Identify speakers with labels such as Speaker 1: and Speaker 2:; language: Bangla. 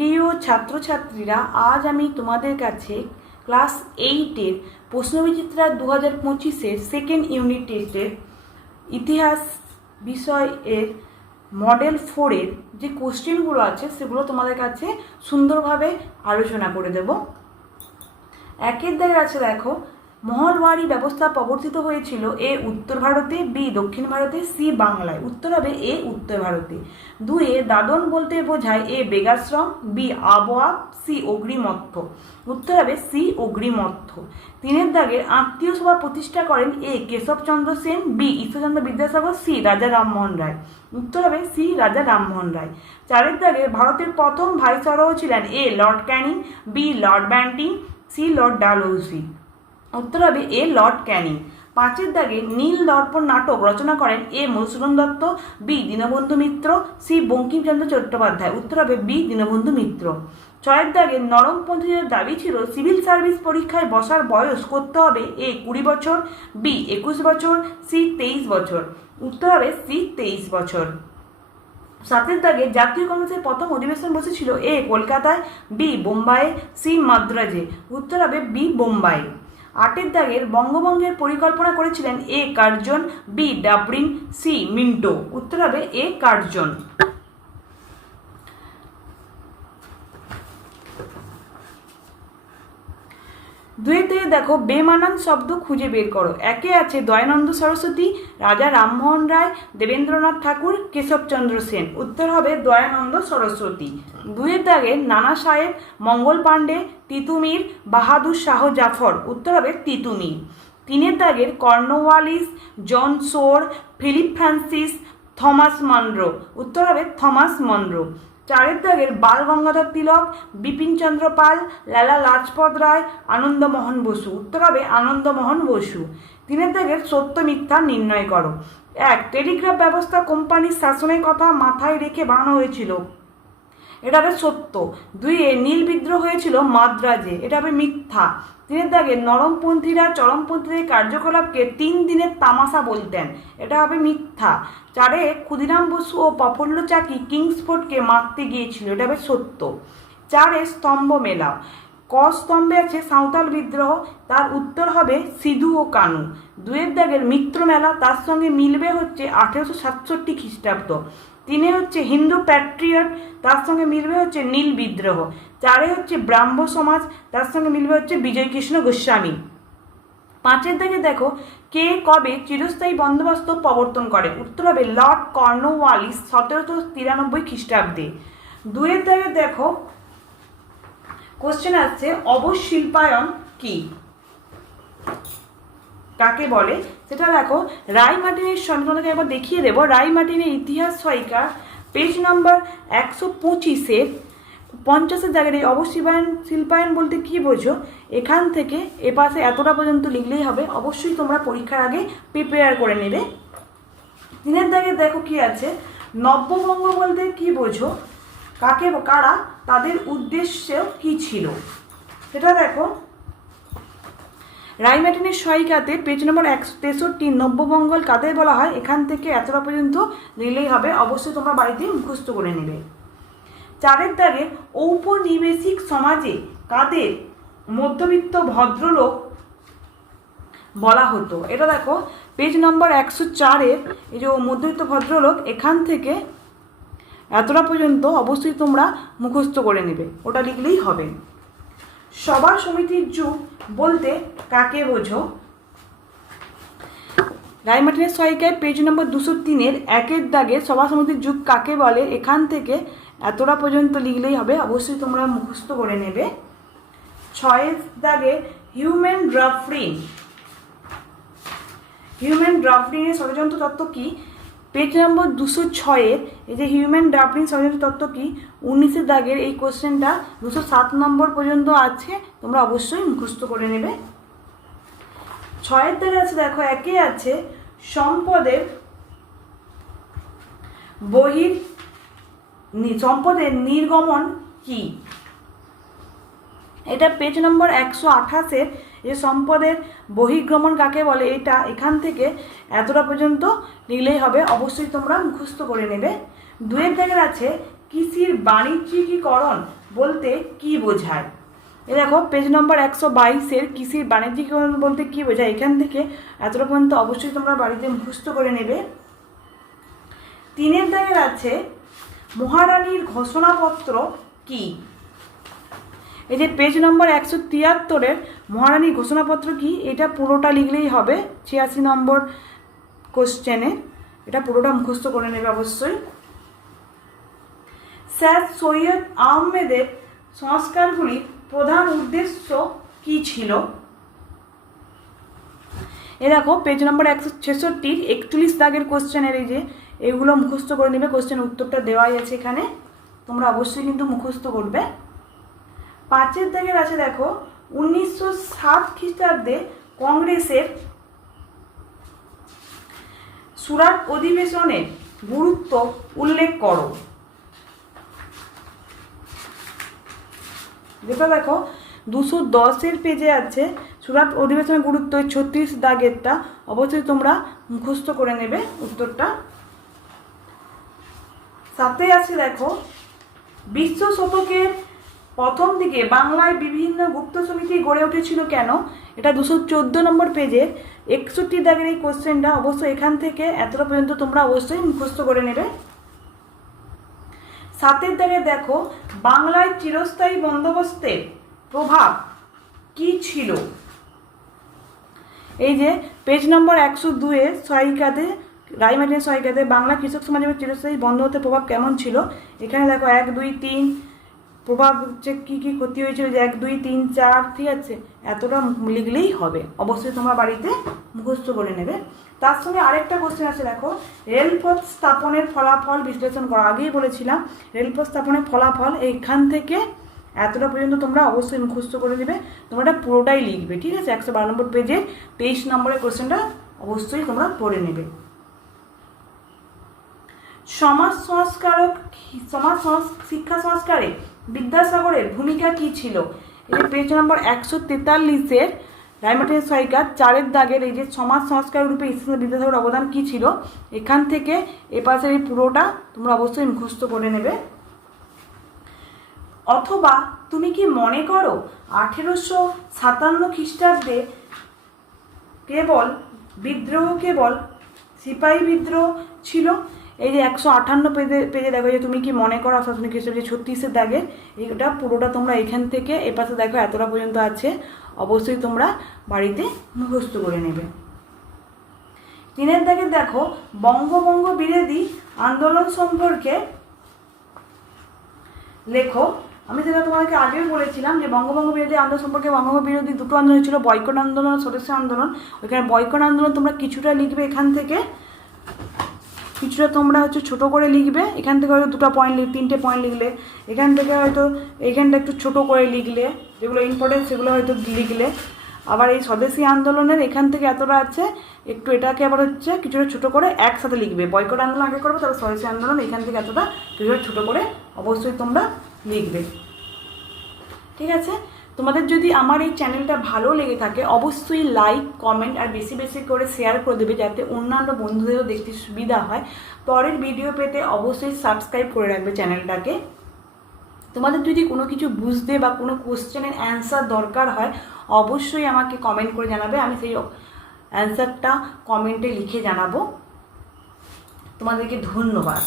Speaker 1: প্রিয় ছাত্রছাত্রীরা, আজ আমি তোমাদের কাছে ক্লাস এইটের প্রশ্নবিচিত্রা দু হাজার পঁচিশের সেকেন্ড ইউনিট টেস্টের ইতিহাস বিষয়ের মডেল ফোরের যে কোশ্চেনগুলো আছে, সেগুলো তোমাদের কাছে সুন্দরভাবে আলোচনা করে দেব। একের দাগে আছে, দেখো মহলওয়ারি ব্যবস্থা প্রবর্তিত হয়েছিল এ উত্তর ভারতে, বি দক্ষিণ ভারতে, সি বাংলায়। উত্তর হবে এ উত্তর ভারতে। দুয়ে দাদন বলতে বোঝায় এ বেগাশ্রম, বি আবহাওয়া সি অগ্রিমত্থ উত্তর হবে সি অগ্রিমত্থ তিনের দাগে আত্মীয় সভা প্রতিষ্ঠা করেন A Keshabchandra Sen, B Ishwarchandra Vidyasagar, C Raja Rammohan Roy. উত্তর হবে সি রাজা রামমোহন রায়। চারের দাগে ভারতের প্রথম ভাইসরহ ছিলেন A lord Canning, B lord Bentinck, C lord Dalhousie. উত্তর হবে এ লর্ড ক্যানিং। পাঁচের দাগে নীল দর্পণ নাটক রচনা করেন A Madhusudan Dutta, B Dinabandhu Mitra, C Bankimchandra Chattopadhyay. উত্তর হবে বি দীনবন্ধু মিত্র। ছয়ের দাগে নরমপন্থীদের দাবি ছিল, সিভিল সার্ভিস পরীক্ষায় বসার বয়স করতে হবে এ কুড়ি বছর, বি একুশ বছর, সি তেইশ বছর। উত্তর হবে সি তেইশ বছর। সাতের দাগে জাতীয় কংগ্রেসের প্রথম অধিবেশন বসেছিল এ কলকাতায়, বি বোম্বাইয়ে, সি মাদ্রাজে। উত্তর হবে বি বোম্বাই আটের দাগের বঙ্গভঙ্গের পরিকল্পনা করেছিলেন A Curzon, B Dufferin, C Minto. উত্তর হবে এ কার্জন দুয়ের থেকে দেখো, বেমানান শব্দ খুঁজে বের করো। একে আছে দয়ানন্দ সরস্বতী, রাজা রামমোহন রায়, দেবেন্দ্রনাথ ঠাকুর কেশবচন্দ্র সেন। উত্তর হবে দয়ানন্দ সরস্বতী। দুয়ের দাগে নানা সাহেব, মঙ্গল পাণ্ডে, তিতুমির, বাহাদুর শাহ জাফর। উত্তর হবে তিতুমির তিনের দাগের Cornwallis John Shore, Philip Francis Thomas Munro উত্তর হবে থমাস মন্ড্রো চারের দাগের বাল গঙ্গাধর তিলক বিপিনচন্দ্র পাল, লালা লাজপত রায়, আনন্দমোহন বসু। উত্তর হবে আনন্দমোহন বসু। তিনের দাগের সত্য মিথ্যা নির্ণয় করো। এক, টেলিগ্রাফ ব্যবস্থা কোম্পানির শাসনের কথা মাথায় রেখে বানানো হয়েছিল। এটা হবে সত্য। দুইয়ে নীল বিদ্রোহ হয়েছিল মাদ্রাজে। এটা হবে মিথ্যা। তিনের দাগে, নরমপন্থীরা চরমপন্থীদের কার্যকলাপকে তিন দিনের তামাশা বলতেন। এটা হবে মিথ্যা। চারে, ক্ষুদিরাম বসু ও প্রফুল্ল চাকি কিংসফোর্ডকে মারতে গিয়েছিল। এটা হবে সত্য। চারে, স্তম্ভ মেলা। ক স্তম্ভে আছে সাঁওতাল বিদ্রোহ, তার উত্তর হবে সিধু ও কানু। দুয়ের দাগের মিত্র মেলা, তার সঙ্গে মিলবে হচ্ছে আঠেরোশো সাতষট্টি খ্রিস্টাব্দ। তিনে হচ্ছে হিন্দু প্যাট্রিয়ট তার সঙ্গে মিলবে হচ্ছে নীল বিদ্রোহ। চারে হচ্ছে ব্রাহ্ম সমাজ, তার সঙ্গে মিলবে হচ্ছে বিজয়কৃষ্ণ গোস্বামী। পাঁচের দিকে দেখো, কে কবে চিরস্থায়ী বন্দোবস্ত প্রবর্তন করে? উত্তর হবে লর্ড কর্নওয়ালিস সতেরোশো তিরানব্বই খ্রিস্টাব্দে। দুয়ের দিকে দেখো কোশ্চেন আসছে, অবশিল্পায়ন কি? কাকে বলে? সেটা দেখো রাই মার্টিনের সন্তানকে একবার দেখিয়ে দেবো। রাই মার্টিনের ইতিহাস সহায়িকা পেজ নম্বর একশো পঁচিশের পঞ্চাশের জায়গায় এই অবশিল্পায়ন শিল্পায়ন বলতে কি বোঝো? এখান থেকে এ পাশে এতটা পর্যন্ত লিখলেই হবে। অবশ্যই তোমরা পরীক্ষার আগে প্রিপেয়ার করে নেবে। দিনের দাগে দেখো কি আছে? নব্যবঙ্গ বলতে কি বোঝো? কাকে, কারা? তাদের উদ্দেশ্য কি ছিল? সেটা দেখো রাইমাটিনের সহায়িকাতে পেজ নম্বর একশো তেষট্টি নব্যমঙ্গল কাদের বলা হয়? এখান থেকে এতটা পর্যন্ত নিলেই হবে। অবশ্যই তোমরা বাড়িতে মুখস্থ করে নেবে। চারের দাগে ঔপনিবেশিক সমাজে কাদের মধ্যবিত্ত ভদ্রলোক বলা হতো? এটা দেখো, পেজ নম্বর একশো চারের এই যে মধ্যবিত্ত ভদ্রলোক, এখান থেকে এতটা পর্যন্ত অবশ্যই তোমরা মুখস্থ করে নেবে। ওটা লিখলেই হবে। সভা সমিতির যুগ বলতে কাকে বোঝো? রায়মার্টিনের সহায়িকায় পেজ নম্বর দুশো তিনের একের দাগে সভা সমিতির যুগ কাকে বলে, এখান থেকে এতটা পর্যন্ত লিখলেই হবে, অবশ্যই তোমরা মুখস্থ করে নেবে। ছয়ের দাগে হিউম্যান ড্রাফটিং হিউম্যান ড্রাফটিংয়ের ষড়যন্ত্র তত্ত্ব কী? পেজ নম্বর দুশো ছয়ের এই যে হিউম্যান ষড়যন্ত্র তত্ত্ব কী? উনিশের দাগের এই কোশ্চেনটা দুশো সাত নম্বর পর্যন্ত আছে, তোমরা অবশ্যই মুখস্থ করে নেবে। ছয়ের দাগে আছে, দেখো, একে আছে সম্পদের বহির সম্পদের নির্গমন কি? এটা পেজ নম্বর একশো আঠাশের যে সম্পদের বহির্গমন কাকে বলে? এটা এখান থেকে এতটা পর্যন্ত নিলেই হবে। অবশ্যই তোমরা মুখস্থ করে নেবে। দুয়ের জায়গায় আছে, কৃষির বাণিজ্যিকীকরণ বলতে কি বোঝায়? এ দেখো পেজ নম্বর একশো বাইশের কৃষির বাণিজ্যিকরণ বলতে কি বোঝায়? এখান থেকে এতটা পর্যন্ত অবশ্যই তোমরা বাড়িতে মুখস্থ করে নেবে। তিনের দাগের আছে, মহারানীর ঘোষণাপত্র কি? এই যে পেজ নম্বর একশো তিয়াত্তরের মহারানীর ঘোষণাপত্র কি? এটা পুরোটা লিখলেই হবে, ছিয়াশি নম্বর কোশ্চেনে এটা পুরোটা মুখস্থ করে নেবে অবশ্যই। স্যার সৈয়দ আহমেদের সংস্কারগুলির প্রধান উদ্দেশ্য কি ছিল? এ দেখো পেজ নম্বর একশো ছেষট্টির একচল্লিশ দাগের কোশ্চেনের এই যে, এগুলো মুখস্থ করে নেবে কোশ্চেন উত্তরটা দেওয়াই আছে এখানে। তোমরা অবশ্যই কিন্তু মুখস্থ করবে। পাঁচের দাগের আছে দেখো, উনিশশো সাত খ্রিস্টাব্দে কংগ্রেসের সুরাট অধিবেশনের গুরুত্ব উল্লেখ করো। যেটা দেখো, দুশো দশের পেজে আছে, সুরাট অধিবেশনের গুরুত্ব ছত্রিশ দাগেরটা অবশ্যই তোমরা মুখস্থ করে নেবে উত্তরটা। সাথে আছে, দেখো, বিশ্ব শতকের প্রথম দিকে বাংলায় বিভিন্ন গুপ্ত সমিতি গড়ে উঠেছিল কেন? এটা দুশো চোদ্দ নম্বর পেজে। একষট্টি দাগের এই কোশ্চেনটা অবশ্যই এখান থেকে এতটা পর্যন্ত তোমরা অবশ্যই মুখস্থ করে নেবে। সাতের দাগে দেখো, বাংলায় চিরস্থায়ী বন্দোবস্তের প্রভাব কি ছিল? এই যে পেজ নম্বর একশো দুয়ে সহায়িকাতে রাইমাটির সহায়িকাতে বাংলা কৃষক সমাজের চিরস্থায়ী বন্দোবস্তের প্রভাব কেমন ছিল? এখানে দেখো, এক, দুই, তিন প্রভাব হচ্ছে কী কী ক্ষতি হয়েছিল যে এক, দুই, তিন, চার, ঠিক আছে? এতটা লিখলেই হবে। অবশ্যই তোমরা বাড়িতে মুখস্থ করে নেবে। তার সঙ্গে আরেকটা কোশ্চেন আছে, দেখো। রেলপথ স্থাপনের ফলাফল বিশ্লেষণ করা। আগেই বলেছিলাম, রেলপথ স্থাপনের ফলাফল এইখান থেকে এতটা পর্যন্ত তোমরা অবশ্যই মুখস্থ করে নেবে। তোমরা এটা পুরোটাই লিখবে, ঠিক আছে? একশো বারো নম্বর পেজে তেইশ নম্বরের কোশ্চেনটা অবশ্যই তোমরা পড়ে নেবে। সমাজ সংস্কারক, সমাজ শিক্ষা সংস্কারে বিদ্যাসাগরের ভূমিকা কি ছিল? এই পেজ নম্বর একশো তেতাল্লিশের রায়মাটির সহায়িকা চারের দাগের এই যে সমাজ, সংস্কার রূপে ঈশ্বর বিদ্যাসাগরের অবদান কি ছিল? এখান থেকে এ পাশের এই পুরোটা তোমরা অবশ্যই মুখস্থ করে নেবে। অথবা তুমি কি মনে করো আঠেরোশো সাতান্ন খ্রিস্টাব্দে কেবল বিদ্রোহ, কেবল সিপাহী বিদ্রোহ ছিল? এই যে একশো আটান্ন পেজে পেজে দেখো যে তুমি কি মনে করো শাসন খ্রিস্টাব্দ যে ছত্রিশের দাগে, এইটা পুরোটা তোমরা এখান থেকে এ পাশে দেখো এতটা পর্যন্ত আছে, অবশ্যই তোমরা বাড়িতে মুখস্থ করে নেবে। তিনের দাগে দেখো বঙ্গবঙ্গ বিরোধী আন্দোলন সম্পর্কে লেখো, আমি যেটা তোমাদেরকে আগেও বলেছিলাম যে বঙ্গবঙ্গ বিরোধী আন্দোলন সম্পর্কে বঙ্গবঙ্গ বিরোধী দুটো আন্দোলন ছিল বয়কট আন্দোলন সদস্য আন্দোলন, ওইখানে বয়কট আন্দোলন তোমরা কিছুটা লিখবে এখান থেকে। কিছুটা তোমরা হচ্ছে ছোট করে লিখবে, এখান থেকে হয়তো দুটো পয়েন্ট লিখ তিনটে পয়েন্ট লিখলে, এখান থেকে হয়তো এইখানটা একটু ছোট করে লিখলে, যেগুলো ইম্পর্টেন্ট সেগুলো হয়তো লিখলে। আবার এই স্বদেশী আন্দোলনের এখান থেকে এতটা আছে, একটু এটাকে আবার হচ্ছে কিছুটা ছোট করে একসাথে লিখবে। বয়কট আন্দোলন আগে করবে, তারপর স্বদেশী আন্দোলন, এখান থেকে এতটা কিছুটা ছোট করে অবশ্যই তোমরা লিখবে। ঠিক আছে? তোমাদের যদি আমার এই চ্যানেলটা ভালো লেগে থাকে, অবশ্যই লাইক কমেন্ট আর বেশি বেশি করে শেয়ার করে দেবে যাতে অন্যান্য বন্ধুদেরও দেখতে সুবিধা হয়। পরের ভিডিও পেতে অবশ্যই সাবস্ক্রাইব করে রাখবে চ্যানেলটাকে। তোমাদের যদি কোনো কিছু বুঝতে বা কোনো কোশ্চেনের অ্যান্সার দরকার হয়, অবশ্যই আমাকে কমেন্ট করে জানাবে, আমি সেই অ্যান্সারটা কমেন্টে লিখে জানাব। তোমাদেরকে ধন্যবাদ।